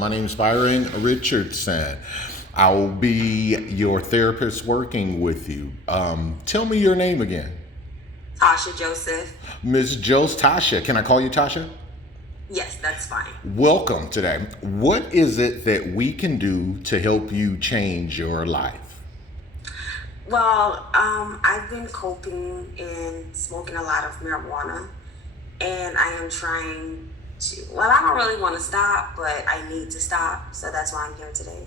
My name is Byron Richardson. I'll be your therapist working with you. Tell me your name again. Tasha Joseph. Ms. Jost Tasha. Can I call you Tasha? Yes, that's fine. Welcome today. What is it that we can do to help you change your life? Well, I've been coping and smoking a lot of marijuana, and I am trying to. Well, I don't really want to stop, but I need to stop, so that's why I'm here today.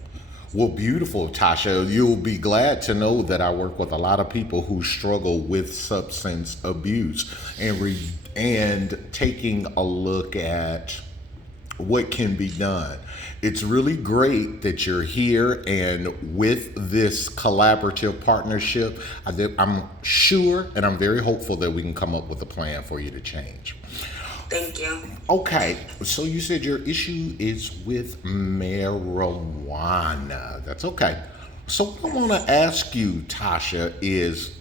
Well, beautiful, Tasha. You'll be glad to know that I work with a lot of people who struggle with substance abuse and taking a look at what can be done. It's really great that you're here, and with this collaborative partnership, I'm sure and I'm very hopeful that we can come up with a plan for you to change. Thank you. Okay, so you said your issue is with marijuana. That's okay. So what I want to ask you, Tasha, is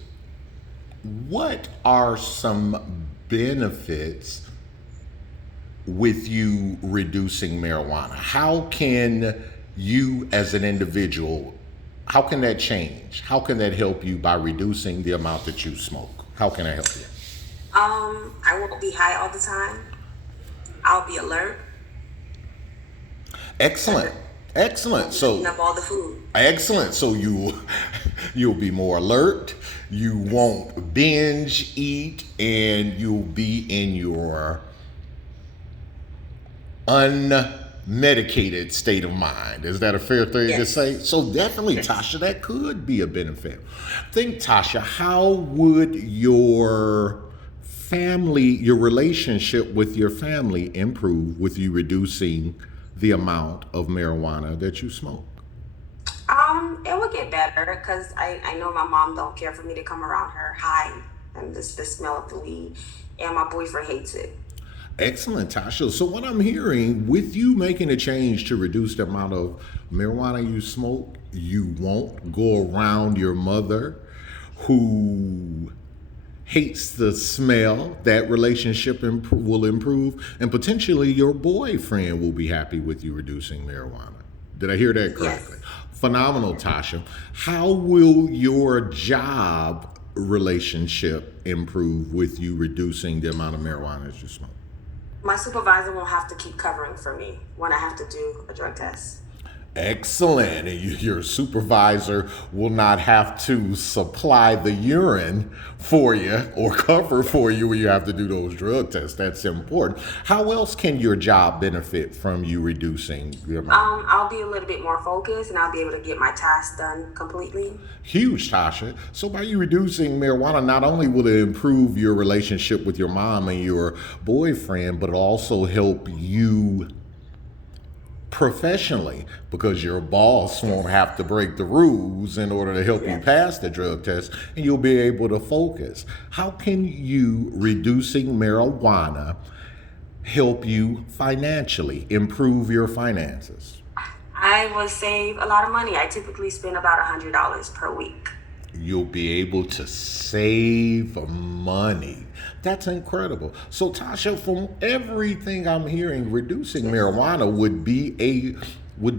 what are some benefits with you reducing marijuana? How can you as an individual, how can that change? How can that help you by reducing the amount that you smoke? How can I help you? I won't be high all the time. I'll be alert. Excellent. Excellent. Eating So up all the food. excellent. So you'll be more alert, you won't binge eat, and you'll be in your unmedicated state of mind. Is that a fair thing to Yes. say? So definitely, Yes. Tasha, that could be a benefit. Think, Tasha, how would your relationship with your family improve with you reducing the amount of marijuana that you smoke? It would get better because I know my mom don't care for me to come around her high and the smell of the weed, and my boyfriend hates it. Excellent, Tasha. So what I'm hearing, with you making a change to reduce the amount of marijuana you smoke, you won't go around your mother who hates the smell. That relationship will improve, and potentially your boyfriend will be happy with you reducing marijuana. Did I hear that correctly? Yes. Phenomenal, Tasha. How will your job relationship improve with you reducing the amount of marijuana that you smoke? My supervisor won't have to keep covering for me when I have to do a drug test. Excellent. And your supervisor will not have to supply the urine for you or cover for you when you have to do those drug tests. That's important. How else can your job benefit from you reducing the amount? I'll be a little bit more focused and I'll be able to get my tasks done completely. Huge, Tasha. So by you reducing marijuana, not only will it improve your relationship with your mom and your boyfriend, but it'll also help you professionally, because your boss won't have to break the rules in order to help you Yes. pass the drug test, and you'll be able to focus. How can you reducing marijuana help you financially, improve your finances? I will save a lot of money. I typically spend about $100 per week. You'll be able to save money. That's incredible. So Tasha, from everything I'm hearing, reducing marijuana would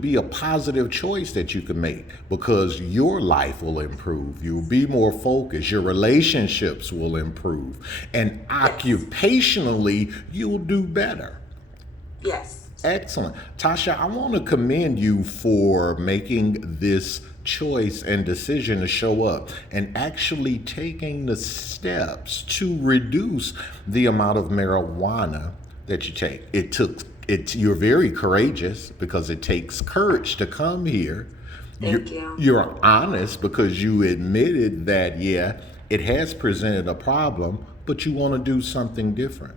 be a positive choice that you can make, because your life will improve. You'll be more focused. Your relationships will improve. And occupationally, you'll do better. Yes. Excellent. Tasha, I want to commend you for making this choice and decision to show up and actually taking the steps to reduce the amount of marijuana that you take. You're very courageous, because it takes courage to come here. Thank you. You're honest because you admitted that, yeah, it has presented a problem, but you want to do something different.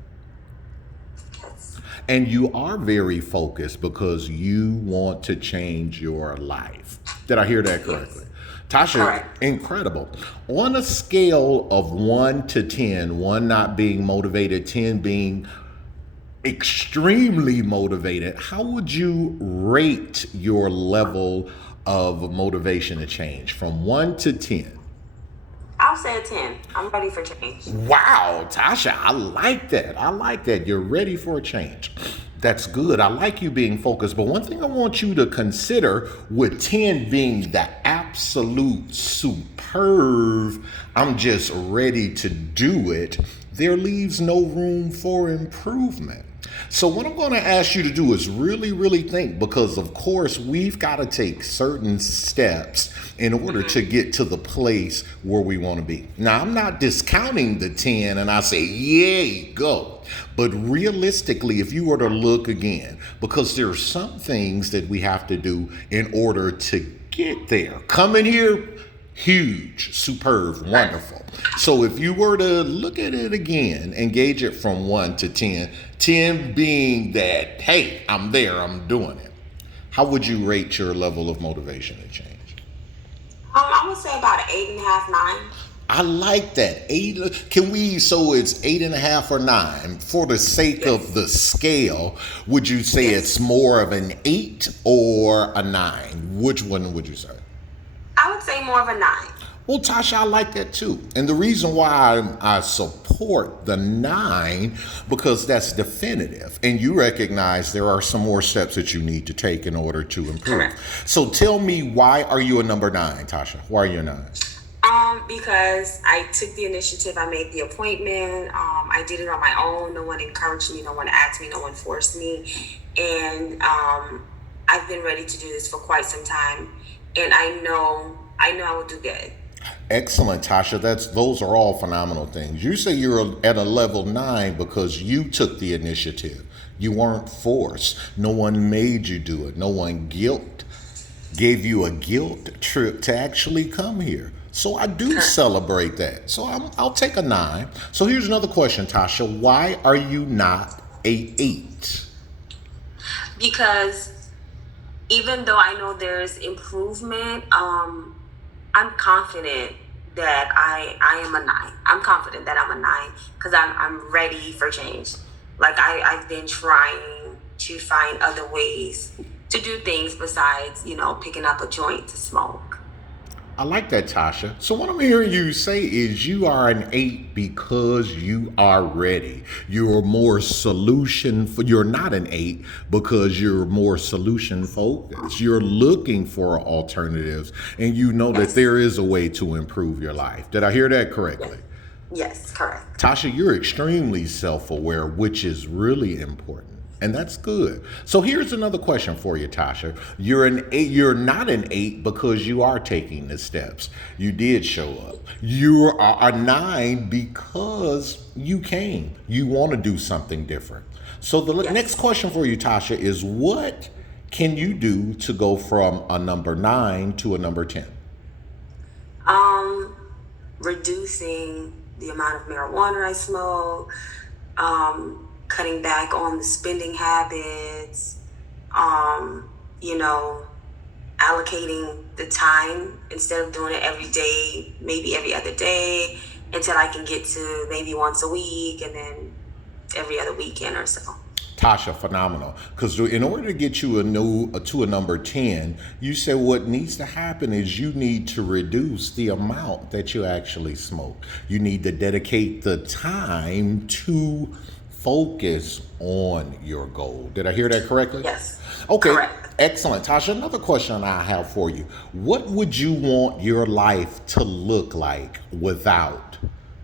Yes. And you are very focused because you want to change your life. Did I hear that correctly? Tasha, Correct. incredible. On a scale of 1 to 10, 1 not being motivated, 10 being extremely motivated, how would you rate your level of motivation to change from 1 to 10? I'll say a 10. I'm ready for change. Wow, Tasha, I like that. I like that. You're ready for a change. That's good. I like you being focused. But one thing I want you to consider, with 10 being the absolute superb, I'm just ready to do it, there leaves no room for improvement. So, what I'm going to ask you to do is really, really think, because of course, we've got to take certain steps in order to get to the place where we want to be. Now, I'm not discounting the 10 and I say, yay, go. But realistically, if you were to look again, because there are some things that we have to do in order to get there. Coming here, huge, superb, wonderful. So if you were to look at it again and gauge it from 1 to 10, 10 being that, hey, I'm there, I'm doing it, how would you rate your level of motivation and change? I would say about an 8.5, 9. I like that. Eight. Can we? So it's 8.5 or 9. For the sake of Yes. the scale, would you say Yes. it's more of an 8 or a 9? Which one would you say? I would say more of a 9. Well, Tasha, I like that too. And the reason why I support the 9, because that's definitive. And you recognize there are some more steps that you need to take in order to improve. Correct. So tell me, why are you a number 9, Tasha? Why are you a 9? Because I took the initiative, I made the appointment, I did it on my own. No one encouraged me, no one asked me, no one forced me. And I've been ready to do this for quite some time. And I know I will do good. Excellent, Tasha. Those are all phenomenal things. You say you're at a level 9 because you took the initiative. You weren't forced. No one made you do it. No one gave you a guilt trip to actually come here. So I do celebrate that. So I'll take a 9. So here's another question, Tasha. Why are you not a 8? Because even though I know there's improvement, I'm confident that I am a 9. I'm confident that I'm a 9 because I'm ready for change. Like I've been trying to find other ways to do things besides, picking up a joint to smoke. I like that, Tasha. So what I'm hearing you say is you are an 8 because you are ready. You're more you're not an 8 because you're more solution focused. You're looking for alternatives and you know that Yes. there is a way to improve your life. Did I hear that Yes. correctly? Yes, correct. Tasha, you're extremely self-aware, which is really important. And that's good. So here's another question for you, Tasha. You're an 8. You're not an 8 because you are taking the steps. You did show up. You are a 9 because you came. You want to do something different. So the Yes. next question for you, Tasha, is what can you do to go from a number 9 to a number 10? Um, Reducing the amount of marijuana I smoke, cutting back on the spending habits, um, you know, allocating the time instead of doing it every day, maybe every other day, until I can get to maybe once a week and then every other weekend or so. Tasha, phenomenal. Because in order to get you to a number 10, you said what needs to happen is you need to reduce the amount that you actually smoke. You need to dedicate the time to focus on your goal. Did I hear that correctly? Yes. Okay, Correct. excellent. Tasha, another question I have for you. What would you want your life to look like without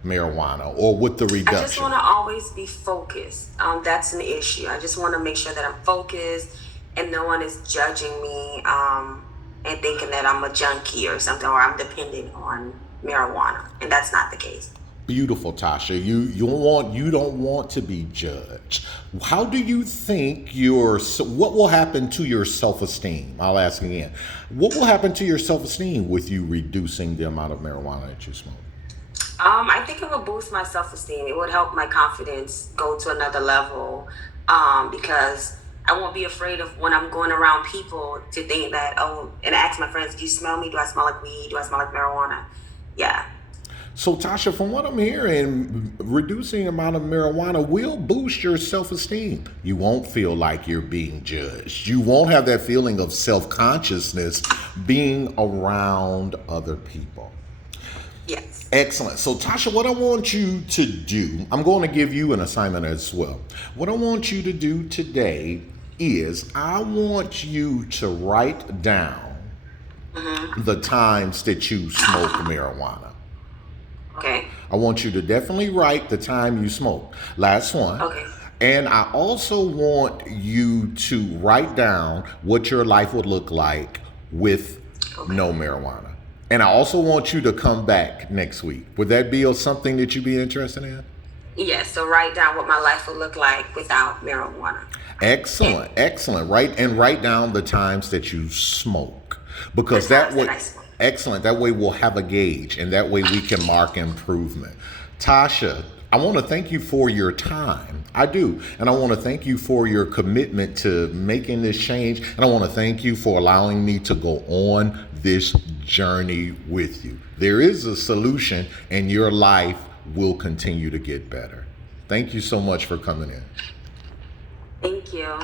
marijuana or with the I just reduction? want to always be focused. That's an issue. I just want to make sure that I'm focused and no one is judging me and thinking that I'm a junkie or something or I'm dependent on marijuana. And that's not the case. Beautiful, Tasha. You don't want to be judged. How do you think what will happen to your self-esteem? I'll ask again. What will happen to your self-esteem with you reducing the amount of marijuana that you smoke? I think it would boost my self-esteem. It would help my confidence go to another level because I won't be afraid of when I'm going around people to think that, and ask my friends, do you smell me? Do I smell like weed? Do I smell like marijuana? Yeah. So, Tasha, from what I'm hearing, reducing the amount of marijuana will boost your self-esteem. You won't feel like you're being judged. You won't have that feeling of self-consciousness being around other people. Yes. Excellent. So, Tasha, what I want you to do, I'm going to give you an assignment as well. What I want you to do today is I want you to write down the times that you smoke marijuana. Okay. I want you to definitely write the time you smoke. Last one. Okay. And I also want you to write down what your life would look like with Okay. no marijuana. And I also want you to come back next week. Would that be something that you'd be interested in? Yes. So write down what my life would look like without marijuana. Excellent, excellent. Write down the times that you smoke, because The that times way, that I smoke. excellent. That way we'll have a gauge, and that way we can mark improvement. Tasha, I want to thank you for your time. I do, and I want to thank you for your commitment to making this change, and I want to thank you for allowing me to go on this journey with you. There is a solution, and your life will continue to get better. Thank you so much for coming in. Thank you.